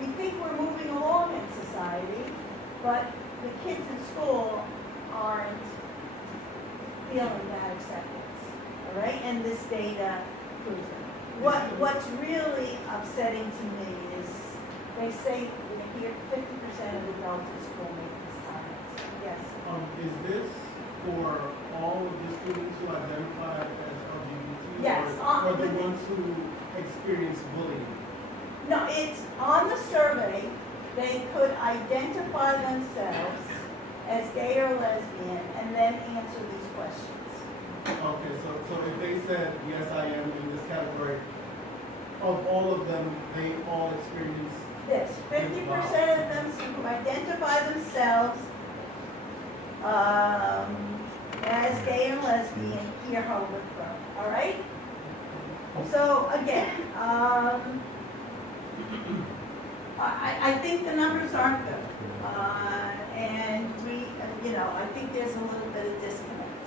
we think we're moving along in society, but the kids in school aren't feeling that acceptance, all right? And this data proves it. What's really upsetting to me is they say here 50% of adults in school make these comments. Yes? Is this for all of the students who identify as LGBT? Yes, Or the ones who experience bullying? No, it's on the survey, they could identify themselves as gay or lesbian and then answer these questions. Okay, so if they said, yes, I am in this category, of all of them, they all experience This, 50% of them who identify themselves as gay or lesbian hear Harvard from, all right? So again, I think the numbers aren't good. And we, I think there's a little bit of disconnect.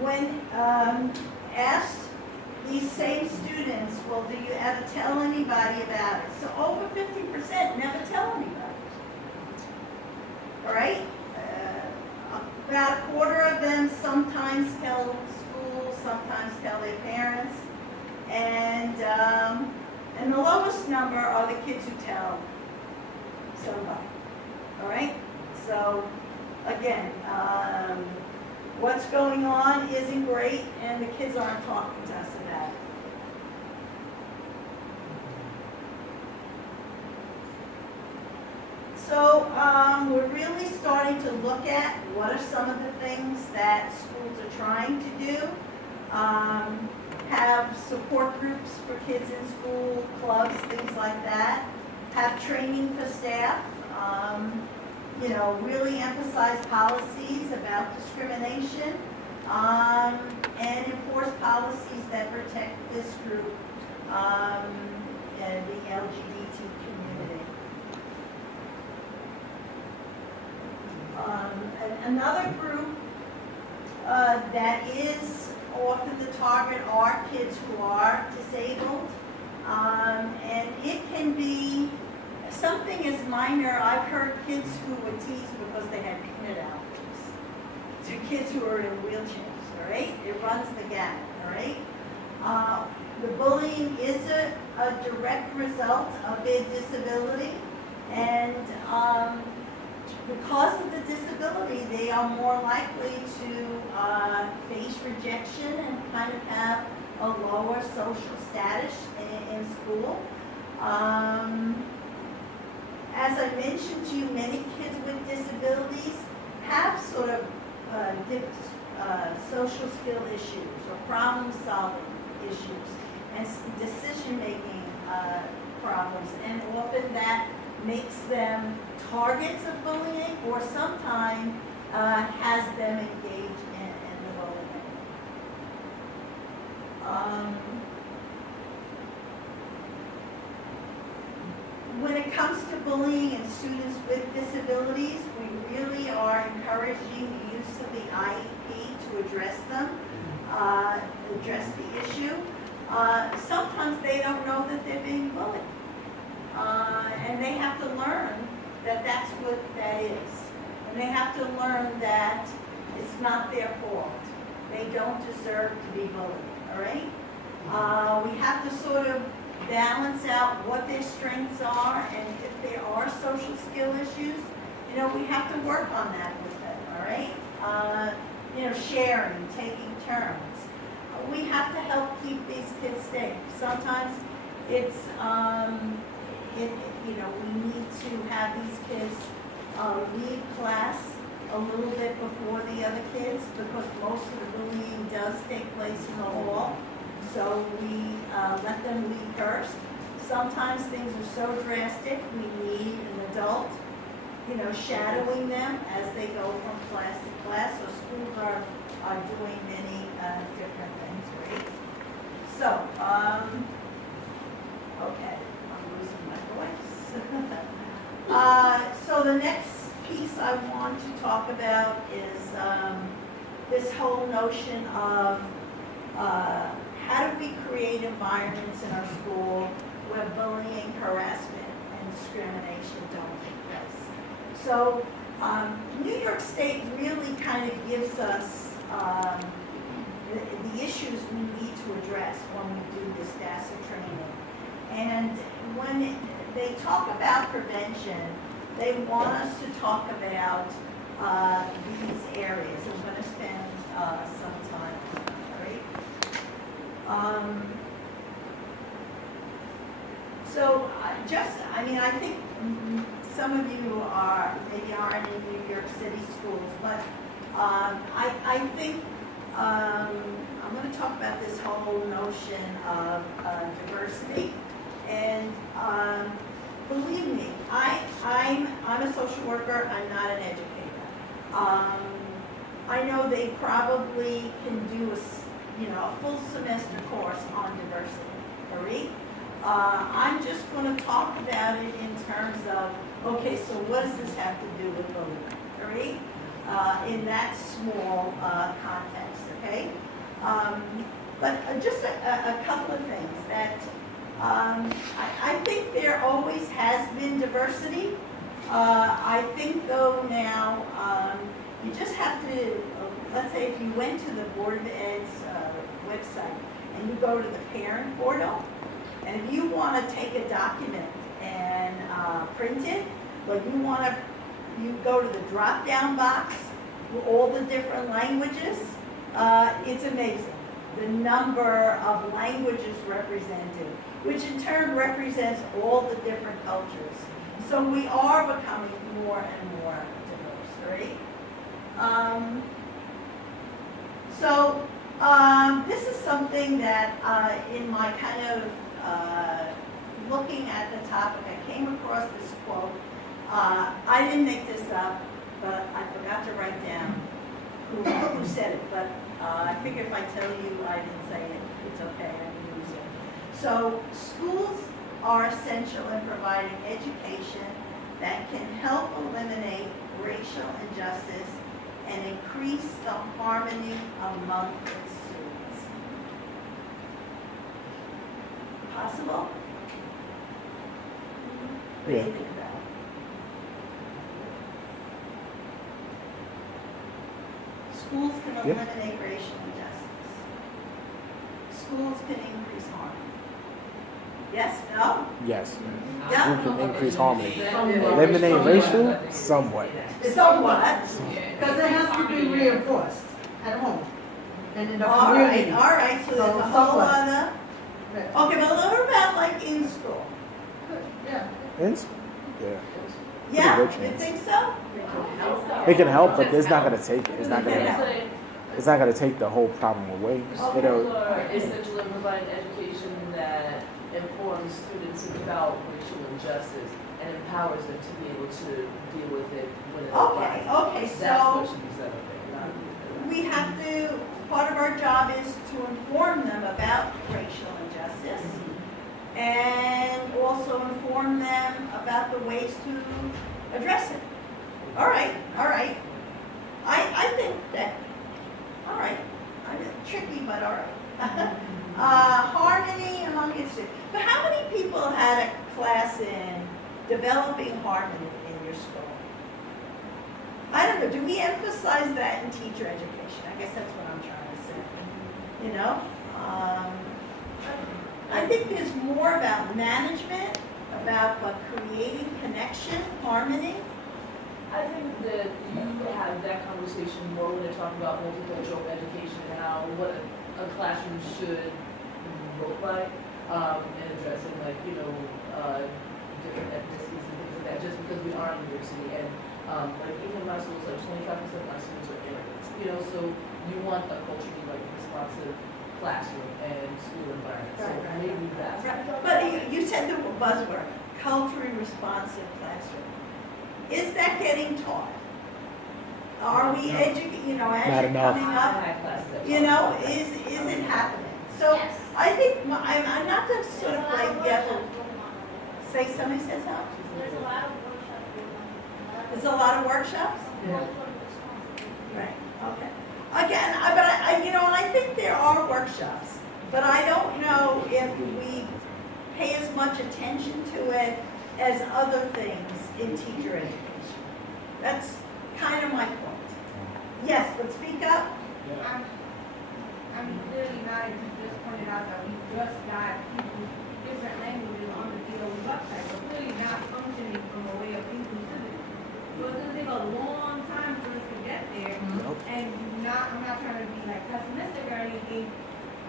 When asked these same students, well, do you ever tell anybody about it? So over 50% never tell anybody. All right? About a quarter of them sometimes tell school, sometimes tell their parents. And the lowest number are the kids who tell somebody. All right? So, again, what's going on isn't great, and the kids aren't talking to us about it. So we're really starting to look at what are some of the things that schools are trying to do. Have support groups for kids in school, clubs, things like that. Have training for staff. Really emphasize policies about discrimination, and enforce policies that protect this group and the LGBT community. Another group that is often the target are kids who are disabled, and it can be something as minor. I've heard kids who were teased because they had peanut allergies, to kids who are in wheelchairs, all right? It runs the gamut, all right? The bullying is a direct result of their disability, and because of the disability, they are more likely to face rejection and kind of have a lower social status in school. As I mentioned to you, many kids with disabilities have sort of social skill issues or problem-solving issues and decision-making problems, and often that makes them targets of bullying, or sometimes has them engage in the bullying. When it comes to bullying and students with disabilities, we really are encouraging the use of the IEP to address them, address the issue. Sometimes they don't know that they're being bullied. And they have to learn that that's what that is. And they have to learn that it's not their fault. They don't deserve to be bullied, all right? We have to sort of balance out what their strengths are, and if there are social skill issues, we have to work on that with them, all right? Sharing, taking turns. We have to help keep these kids safe. Sometimes it's, we need to have these kids leave class a little bit before the other kids, because most of the bullying does take place in the hall. So we let them leave first. Sometimes things are so drastic, we need an adult, shadowing them as they go from class to class. So schools are doing many different things, right? So, okay, I'm losing my voice. So the next piece I want to talk about is this whole notion of how do we create environments in our school where bullying, harassment, and discrimination don't take place? So New York State really kind of gives us the issues we need to address when we do this DASA training. And when they talk about prevention, they want us to talk about these areas. I'm going to spend some time on that, all right? So I think some of you maybe aren't in New York City schools, but I think I'm going to talk about this whole notion of diversity. And believe me, I'm a social worker. I'm not an educator. I know they probably can do a full semester course on diversity. All right? I'm just going to talk about it in terms of, okay, so what does this have to do with bullying? All right? In that small context, okay? But just a couple of things that I think there always has been diversity. I think though now you just have to, let's say if you went to the Board of Ed's website and you go to the parent portal, and if you want to take a document and print it, but you go to the drop-down box with all the different languages, it's amazing. The number of languages represented, which in turn represents all the different cultures. So we are becoming more and more diverse, right? This is something that in my kind of looking at the topic, I came across this quote. I didn't make this up, but I forgot to write down who said it, but I figure if I tell you I didn't say it, it's okay, I can use it. So schools are essential in providing education that can help eliminate racial injustice and increase the harmony among its students. Possible? What do you think about it? Schools can eliminate racial injustice. Schools can increase harmony. Yes, no? Yes. Yeah. We can increase harmony. Eliminate racial, somewhat. Somewhat. Because it has to be reinforced at home and in the All community. right, so there's a whole other, okay, but what about like in school? Yeah. It's, yeah. Yeah, good you chance. think so? It can help, but it's not gonna take it. It's not Yeah. gonna. It's not gonna take the whole problem away. Okay. It'll, Are essentially providing education that informs students about racial injustice and empowers them to be able to deal with it when it applies. Okay, That's what so should be said, I think, we have to, part of our job is to inform them about racial injustice and also inform them about the ways to address it. All right. I think that, all right, I'm tricky, but all right. Harmony among its students. But how many people had a class in developing harmony in your school? I don't know, do we emphasize that in teacher education? I guess that's what I'm trying to say. You know? I think there's more about management, about creating connection, harmony. I think that you have that conversation more when they're talking about multicultural education and how what a classroom should look like, and addressing different ethnicities and things like that, just because we are in New York City and even in my schools, 25% of my students are immigrants, so you want a culturally responsive classroom and school environment. So maybe that's. But you said the buzzword, culturally responsive classroom. Is that getting taught? Are we educating, as Not you're enough. coming I up, had classes that is it happening? So I think, I'm not to sort of say somebody says something. There's a lot of workshops going on. There's a lot of workshops? Yeah. Right, okay. Again, and I think there are workshops, But I don't know if we pay as much attention to it as other things in teacher education. That's kind of my point. Yes, but speak up. I'm clearly not, as you just pointed out, that we just got people, different languages on the DOE website, but clearly not functioning from a way of inclusivity. So it's gonna take a long time for us to get there, and I'm not trying to be like pessimistic or anything.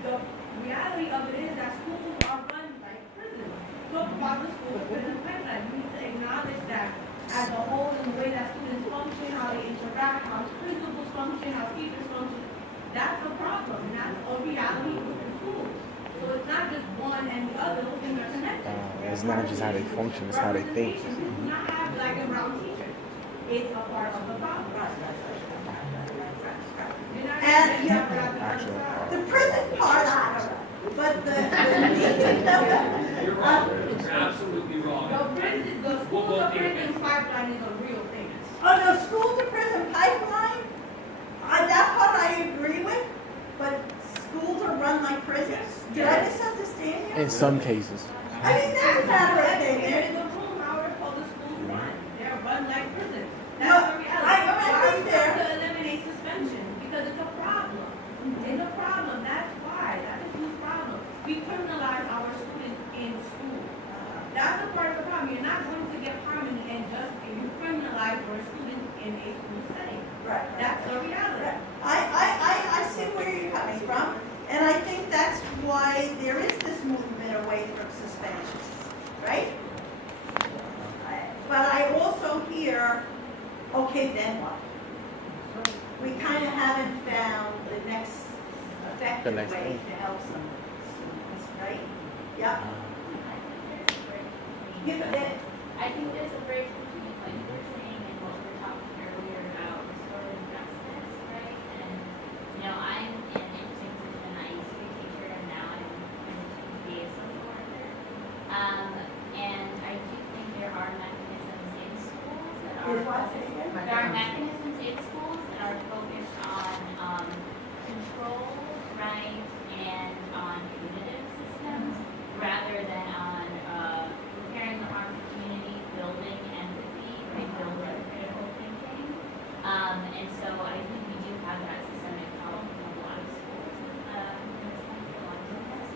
The reality of it is that schools are run like prisons. Talk about the school prison pipeline, we need to acknowledge that as a whole, in the way that students function, how they interact, how principals function, how teachers function. That's a problem, and that's a reality within schools. So it's not just one and the other, those things are connected. It's not just how they function, it's how they think. Representation, we do not have black and brown teachers. It's a part of the problem. You're not And, gonna yeah, have the other side. The prison part, but You're wrong. You're absolutely wrong. The school to prison pipeline is a real thing. oh no, school to prison pipeline, that part I agree with, but schools are run like prisons? Did I misunderstand you? In some cases. I mean, that's a matter of There opinion. is a rule how we're supposed to schools run. They're run like prisons. No, That's the reality. I Why think we they're- have to eliminate suspension, because it's a problem. It's a problem, that's why, that's a huge problem. We criminalize our students in school. That's a part of the problem. You're not going to get harmony and just if you criminalize your students in a school setting. Right. That's the reality. I see where you're coming from, and I think that's why there is this movement away from suspensions, right? But I also hear, okay, then what? We kind of haven't found the next effective next way thing. to help some students, right? Yep. You go ahead. I think there's a bridge between what you were saying and what we were talking earlier about restorative justice, right? And, you know, I'm in an interesting position. I used to be a teacher and now I'm going to be a social worker. And I do think there are mechanisms in schools that are there are mechanisms in schools that are focused on control, right, and on punitive systems rather than on repairing the harm to the community, building empathy, right, building critical thinking. And so I think we do have that systemic problem in a lot of schools in this country, a lot of schools.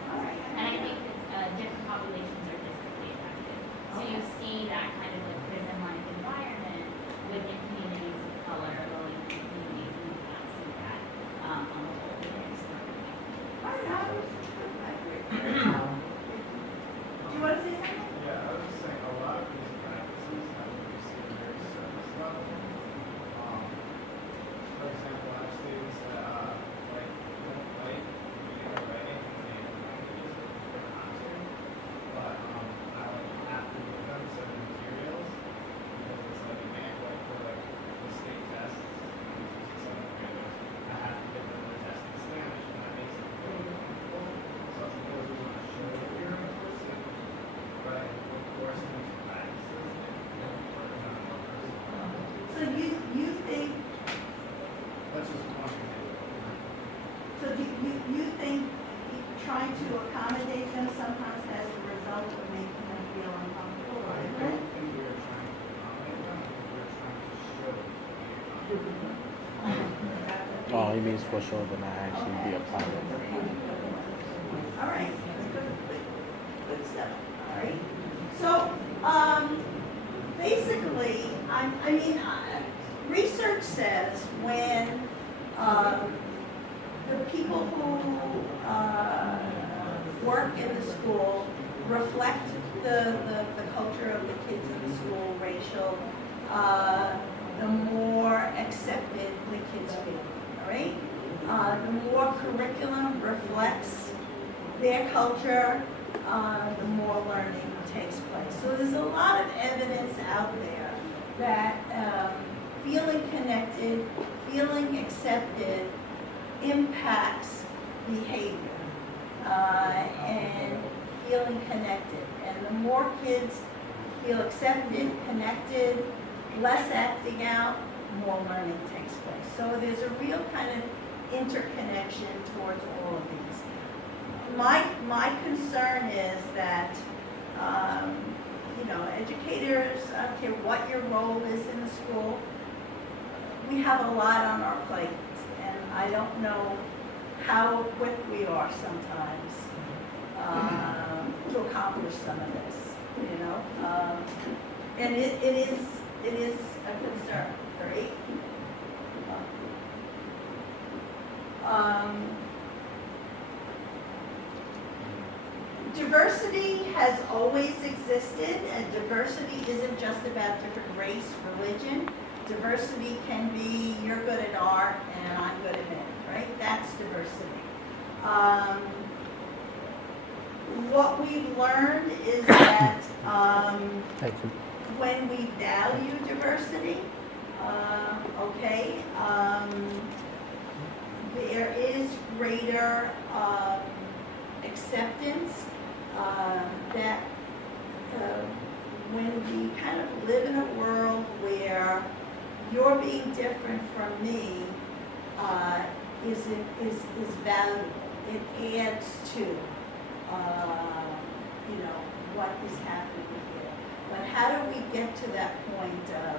And I think that different populations are differently affected. So you see that kind of like prison-like environment within communities of color, low-income communities, and you not see that on the whole within historically. Do you want to say something? Yeah, I was just saying, a lot of these practices have to be seen very surface level. For example, I have students that, like, don't like reading or writing in native languages for concert, but, I like have to give them certain materials, because it's like, like, for like, the state tests, which is seventh graders, I have to give them a test in Spanish, and that makes them feel uncomfortable. So it's because we want to show that we're a person. Right, of course, these practices, for example, So you think, that's just one example. so do you think trying to accommodate them sometimes has a result of making them feel uncomfortable or I different? don't think we are trying to accommodate them, we're trying to show that we are. Oh, he means for sure, but not actually be a part of it. All right, good stuff, all right. So, basically, research says when, the people who, work in the school reflect the culture of the kids in the school, racial, the more accepted the kids feel, all right? The more curriculum reflects their culture, the more learning takes place. So there's a lot of evidence out there that feeling connected, feeling accepted impacts behavior and feeling connected. And the more kids feel accepted, connected, less acting out, more learning takes place. So there's a real kind of interconnection towards all of these. my concern is that, you know, educators, I don't care what your role is in the school, we have a lot on our plates, and I don't know how quick we are sometimes to accomplish some of this, you know? And it is a concern, right? Diversity has always existed, and diversity isn't just about different race, religion. Diversity can be you're good at art and I'm good at math, right? That's diversity. What we've learned is that Thank you. when we value diversity, there is greater acceptance that when we kind of live in a world where you're being different from me is valuable. It adds to you know, what is happening here. But how do we get to that point of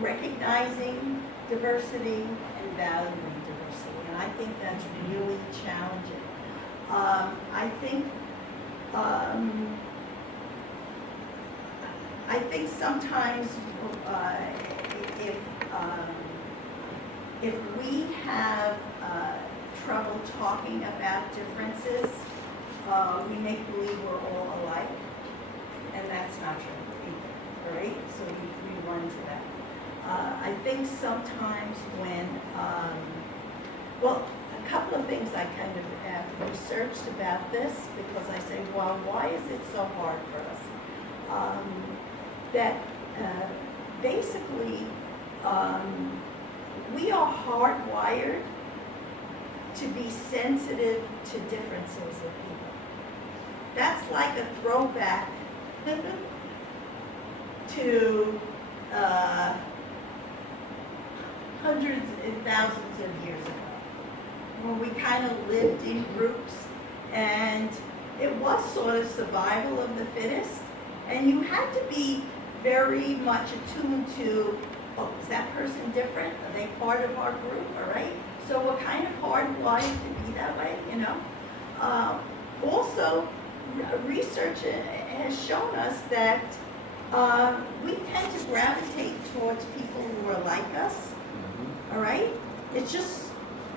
recognizing diversity and valuing diversity? And I think that's really challenging. I think sometimes if we have trouble talking about differences, we make believe we're all alike, and that's not true either, right? So we run into that. I think sometimes when, well, a couple of things I kind of have researched about this, because I say, well, why is it so hard for us? That basically we are hardwired to be sensitive to differences of people. That's like a throwback to hundreds and thousands of years ago, when we kind of lived in groups, and it was sort of survival of the fittest, and you had to be very much attuned to, oh, is that person different? Are they part of our group? All right. So we're kind of hardwired to be that way, you know. Also, research has shown us that we tend to gravitate towards people who are like us. All right. It's just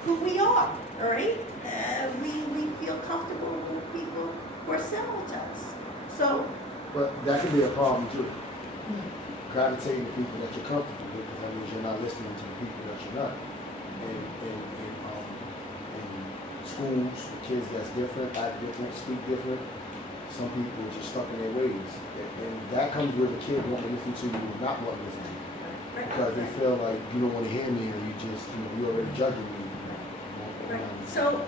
who we are. All right. We feel comfortable with people who are similar to us. So. But that could be a problem too. Gravitating to people that you're comfortable with, because that means you're not listening to the people that you're not. In schools, kids that's different, act different, speak different. Some people are just stuck in their ways, and that comes with a kid wanting to listen to you or not wanting to listen to you, because they feel like you don't want to hear me, or you just, you're already judging me. Right. So,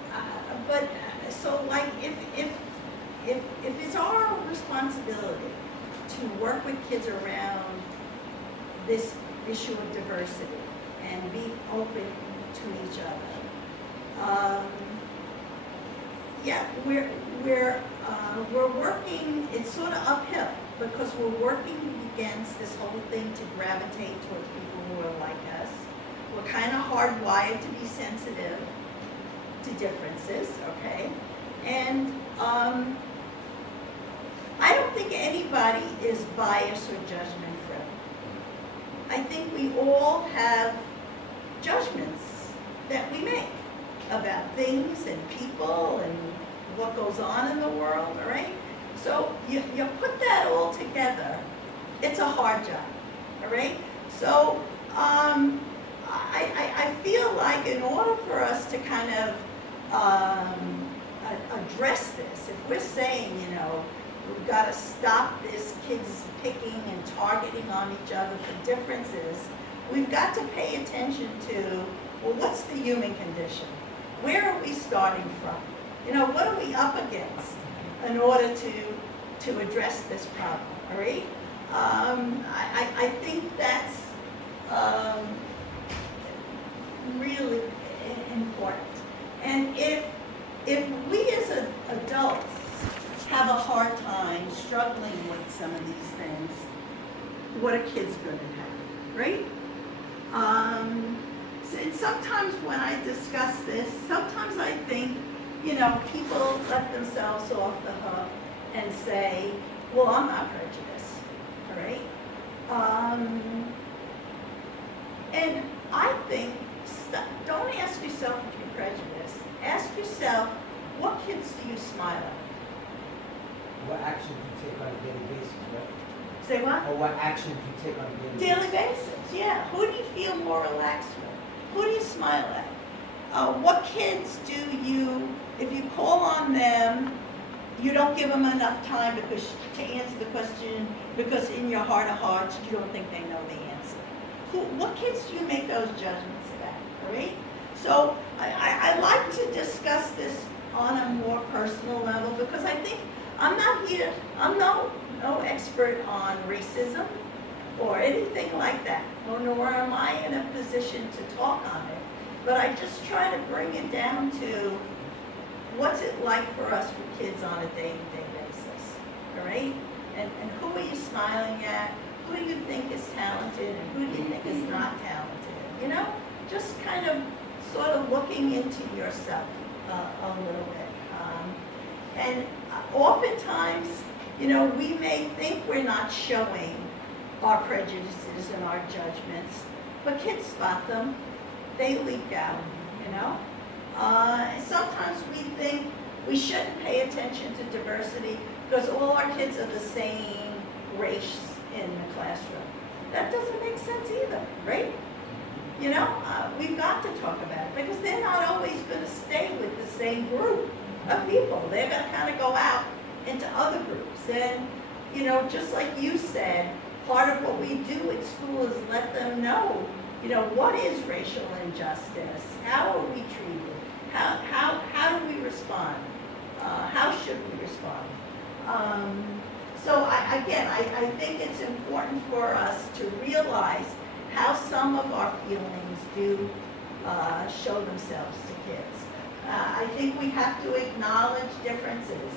like if it's our responsibility to work with kids around this issue of diversity and be open to each other, yeah, we're working. It's sort of uphill because we're working against this whole thing to gravitate towards people who are like us. We're kind of hardwired to be sensitive to differences, okay? And I don't think anybody is biased or judgment-free. I think we all have judgments that we make about things and people and what goes on in the world, all right? So you put that all together, it's a hard job, all right? So I feel like in order for us to kind of address this, if we're saying, we've got to stop this kids picking and targeting on each other for differences, we've got to pay attention to, well, what's the human condition? Where are we starting from? What are we up against in order to address this problem, all right? I think that's really important. And if we as a struggling with some of these things, what are kids going to have, right? And sometimes when I discuss this, sometimes I think, people let themselves off the hook and say, well, I'm not prejudiced, all right? And I think, don't ask yourself if you're prejudiced. Ask yourself, what kids do you smile at? What action do you take on a daily basis, right? Say what? Or what action do you take on a Daily basis, yeah. Who do you feel more relaxed with? Who do you smile at? What kids do you, if you call on them, you don't give them enough time to answer the question because in your heart of hearts, you don't think they know the answer. What kids do you make those judgments about, all right? So I like to discuss this on a more personal level because I think I'm no expert on racism or anything like that, nor am I in a position to talk on it. But I just try to bring it down to what's it like for us with kids on a day-to-day basis, all right? And who are you smiling at? Who do you think is talented and who do you think is not talented? Just kind of sort of looking into yourself a little bit. And oftentimes, we may think we're not showing our prejudices and our judgments, but kids spot them. They leak out, Sometimes we think we shouldn't pay attention to diversity because all our kids are the same race in the classroom. That doesn't make sense either, right? We've got to talk about it because they're not always going to stay with the same group of people. They're going to kind of go out into other groups. And, just like you said, part of what we do at school is let them know, what is racial injustice? How are we treated? How do we respond? How should we respond? So I think it's important for us to realize how some of our feelings do show themselves to kids. I think we have to acknowledge differences.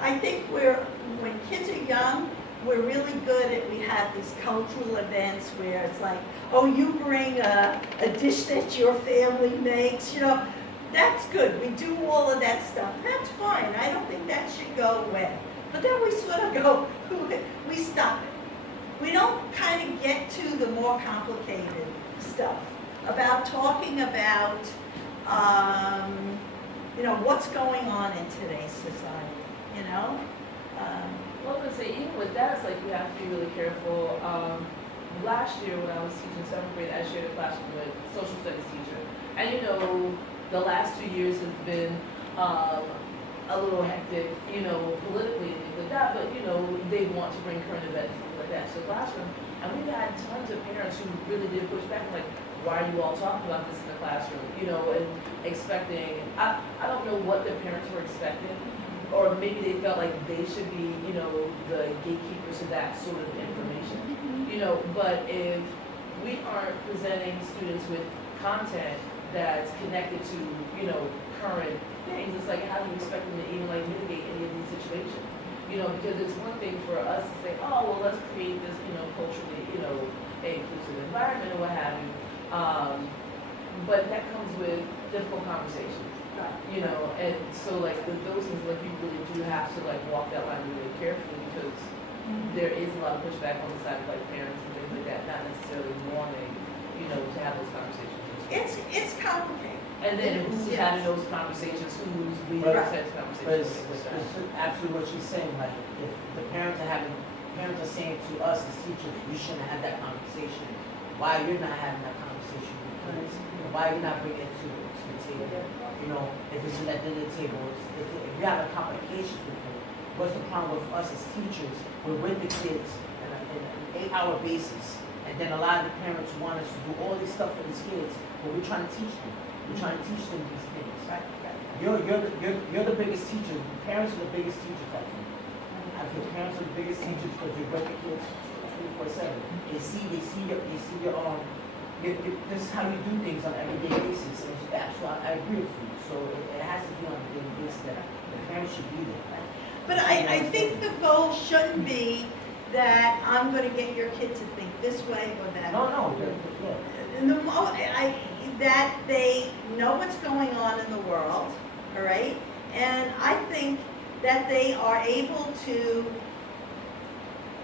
I think when kids are young, we're really good at, we have these cultural events where it's like, oh, you bring a dish that your family makes, that's good. We do all of that stuff. That's fine. I don't think that should go away. But then we sort of go, we stop it. We don't kind of get to the more complicated stuff about talking about, what's going on in today's society, Well, I was gonna say, even with that, it's like you have to be really careful. Last year when I was teaching 7th grade, I shared a classroom with a social studies teacher. And the last 2 years has been a little hectic, politically and things like that, but they want to bring current events and things like that to the classroom. And we had tons of parents who really did push back, like, why are you all talking about this in the classroom? And expecting, I don't know what the parents were expecting, or maybe they felt like they should be, the gatekeepers of that sort of information. But if we aren't presenting students with content that's connected to, current things, it's like, how do you expect them to even mitigate any of these situations? Because it's one thing for us to say, oh, well, let's create this, culturally, inclusive environment or what have you. But that comes with difficult conversations, and so like with those things, like you really do have to like walk that line really carefully because there is a lot of pushback on the side of like parents and things like that, not necessarily wanting, to have those conversations. It's complicated. And then who's having those conversations, who's leading But- those But conversations. it's absolutely what she's saying, like, if the parents are saying to us as teachers, you shouldn't have that conversation, why you're not having that conversation with kids, why you're not bringing it to the table, if it's at the dinner table, if you have a complication with it, what's the problem with us as teachers, we're with the kids on an 8-hour basis, and then a lot of the parents want us to do all this stuff for these kids, but we're trying to teach them. We're trying to teach them these things. Right? You're the biggest teacher. Parents are the biggest teachers, I think. I feel parents are the biggest teachers because you're with the kids 24/7. They see this is how you do things on an everyday basis. And that's why I agree with you. So it has to be on a daily basis that the parents should be there. But I think the goal shouldn't be that I'm gonna get your kid to think this way or that. No, yeah. And that they know what's going on in the world, all right? And I think that they are able to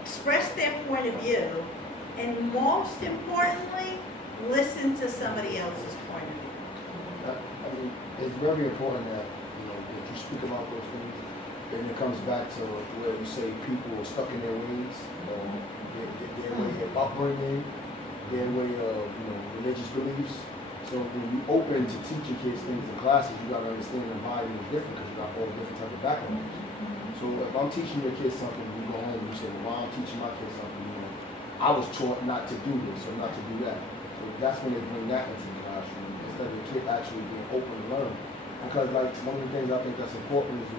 express their point of view, and most importantly, listen to somebody else's point of view. I mean, it's very important that, if you speak about those things, then it comes back to where you say people are stuck in their ways, their way of upbringing, their way of, religious beliefs. So when you open to teaching kids things in classes, you gotta understand the body is different because you got all different type of backgrounds. So if I'm teaching your kids something, you go home and you say, well, I'm teaching my kids something, I was taught not to do this or not to do that. So that's when they bring that into the classroom instead of the kid actually being open to learn. Because like one of the things I think that's important is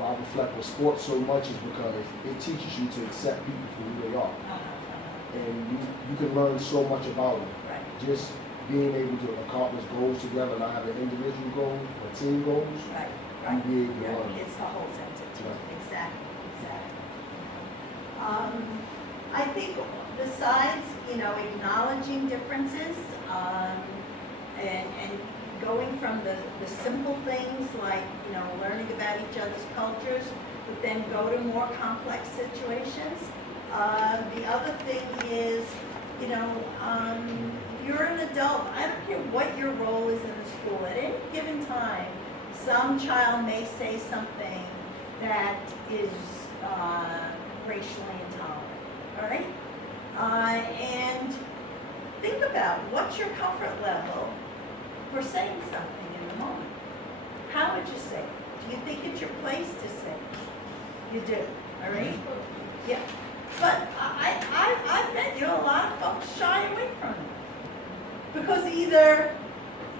why I reflect with sports so much is because it teaches you to accept people for who they are. And you can learn so much about them. Right. Just being able to accomplish goals together, not having individual goals or team goals, Right, you right. be able to Yeah, learn. it's the whole entity, Right. exactly. I think besides, acknowledging differences, and going from the simple things like, learning about each other's cultures, but then go to more complex situations. The other thing is, you're an adult, I don't care what your role is in the school, at any given time, some child may say something that is racially intolerant, all right? And think about what's your comfort level for saying something in the moment. How would you say it? Do you think it's your place to say it? You do, all right? Yeah. But I bet you a lot of folks shy away from it. Because either,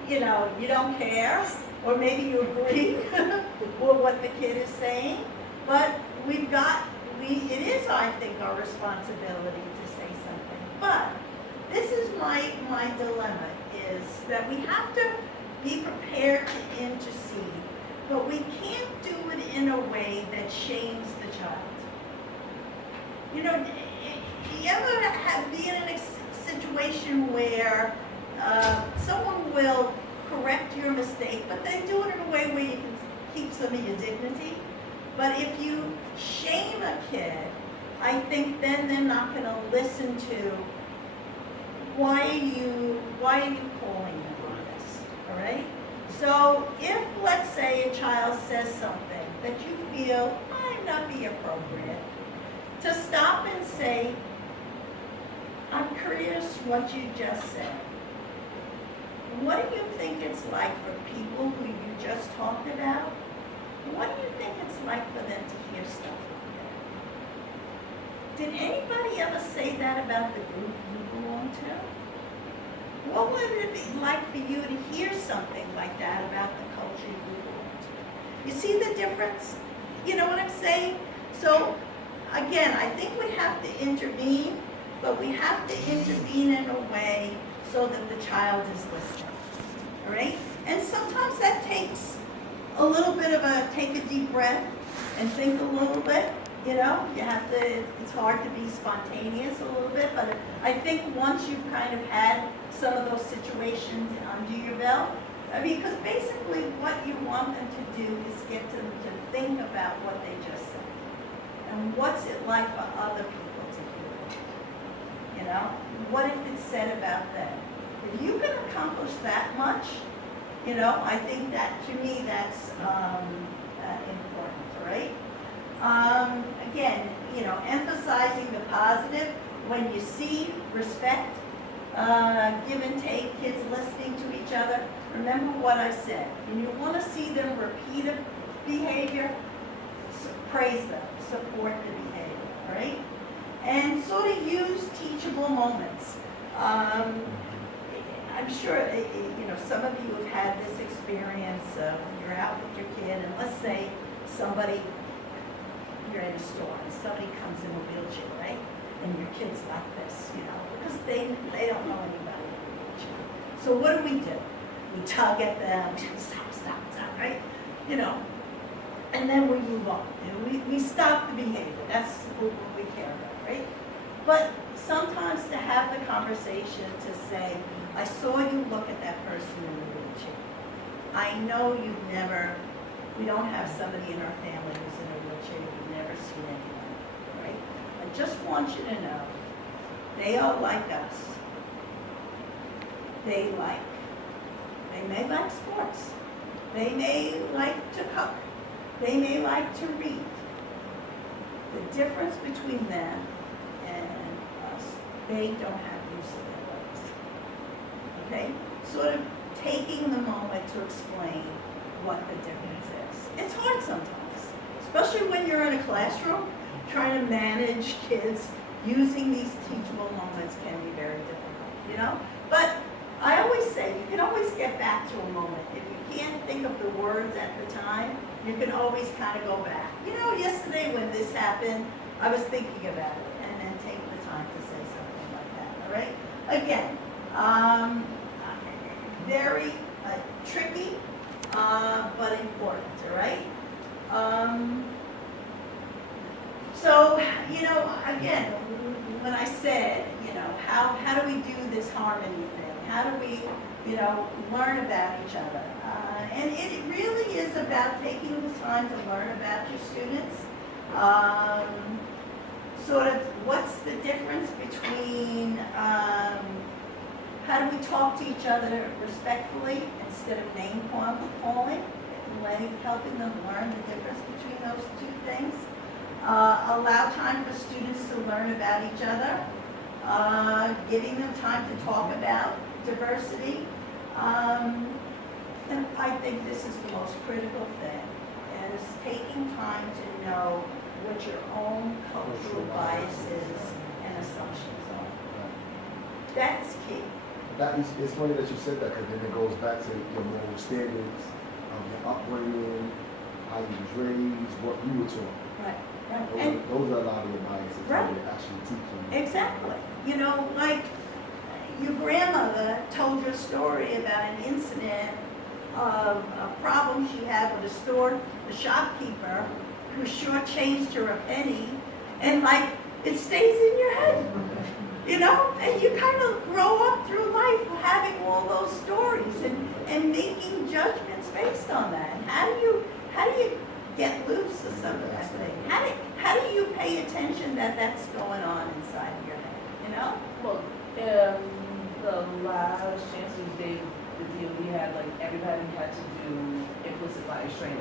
you don't care, or maybe you agree with what the kid is saying. But it is, I think, our responsibility to say something. But this is my dilemma, is that we have to be prepared to intercede, but we can't do it in a way that shames the child. You ever be in a situation where someone will correct your mistake, but they do it in a way where you can keep some of your dignity? But if you shame a kid, I think then they're not going to listen to why are you calling them on this, all right? So if, let's say, a child says something that you feel might not be appropriate, to stop and say, I'm curious what you just said. What do you think it's like for people who you just talked about? What do you think it's like for them to hear stuff like that? Did anybody ever say that about the group you belong to? What would it be like for you to hear something like that about the culture you belong to? You see the difference? You know what I'm saying? So, again, I think we have to intervene, but we have to intervene in a way so that the child is listening, all right? And sometimes that takes a little bit of take a deep breath and think a little bit, you have to, it's hard to be spontaneous a little bit, but I think once you've kind of had some of those situations under your belt, because basically what you want them to do is get them to think about what they just said. And what's it like for other people to hear it? What if it's said about them? If you can accomplish that much, I think that, to me, that's important, all right? Again, emphasizing the positive. When you see respect, give and take, kids listening to each other, remember what I said. And you want to see them repeat a behavior, praise them, support the behavior, all right? And sort of use teachable moments. I'm sure, some of you have had this experience when you're out with your kid, and let's say you're in a store, and somebody comes in a wheelchair, right? And your kid's like this, because they don't know anybody in a wheelchair. So what do? We tug at them, stop, right? and then we move on, and we stop the behavior, that's what we care about, right? But sometimes to have the conversation to say, I saw you look at that person in the wheelchair. I know we don't have somebody in our family who's in a wheelchair, you've never seen anyone, right? I just want you to know, they are like us. They may like sports. They may like to cook. They may like to read. The difference between them and us, they don't have use of their legs. Okay? Sort of taking the moment to explain what the difference is. It's hard sometimes, especially when you're in a classroom, trying to manage kids. Using these teachable moments can be very difficult, you know? But I always say, you can always get back to a moment. If you can't think of the words at the time, you can always kind of go back. You know, yesterday when this happened, I was thinking about it, and then take the time to say something like that, all right? Again, very tricky, but important, all right? So, you know, again, when I said, you know, how do we do this harmony thing? How do we, you know, learn about each other? And it really is about taking the time to learn about your students. Sort of what's the difference between how do we talk to each other respectfully instead of name calling, helping them learn the difference between those two things. Allow time for students to learn about each other, giving them time to talk about diversity. And I think this is the most critical thing, is taking time to know what your own cultural biases and assumptions are. That's key. It's funny that you said that, because then it goes back to your moral standards of your upbringing, how you was raised, what you were taught. Right. Those are a lot of your biases that you're actually teaching. Exactly. You know, like your grandmother told you a story about an incident of a problem she had with the shopkeeper who shortchanged her a penny, and like it stays in your head, you know, and you kind of grow up through life having all those stories and making judgments based on that. And how do you get loose of some of that thing? How do you pay attention that that's going on inside of your head, you know? Well, the last chances the DOE had, like, everybody had to do implicit bias training.